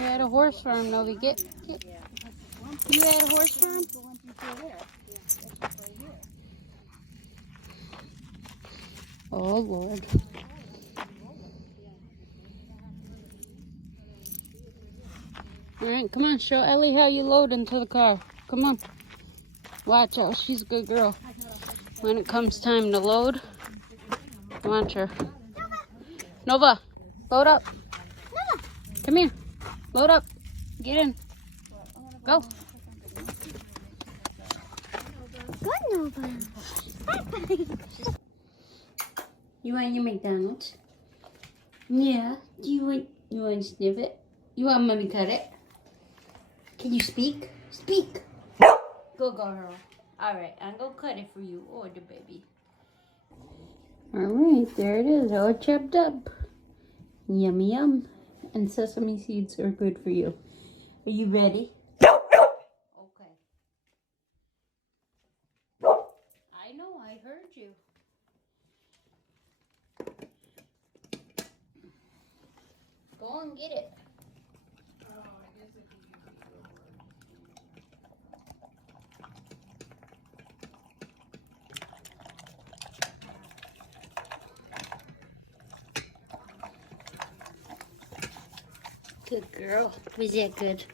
You're at a horse farm, Novi. Get. You at a horse farm? Oh, Lord. All right, come on. Show Ellie how you load into the car. Come on. Watch her. She's a good girl. When it comes time to load, watch her. Nova, load up. Come here. Load up. Get in. Go. Good, Nova. You want your McDonald's? Yeah. Do you want to sniff it? You want mommy cut it? Can you speak? Speak. Go, girl. All right, I'm gonna cut it for you. Oh, the baby. All right, there it is, all chopped up. Yummy, yum. And sesame seeds are good for you. Are you ready? Okay. I know, I heard you. Go and get it. Good girl. Was that good?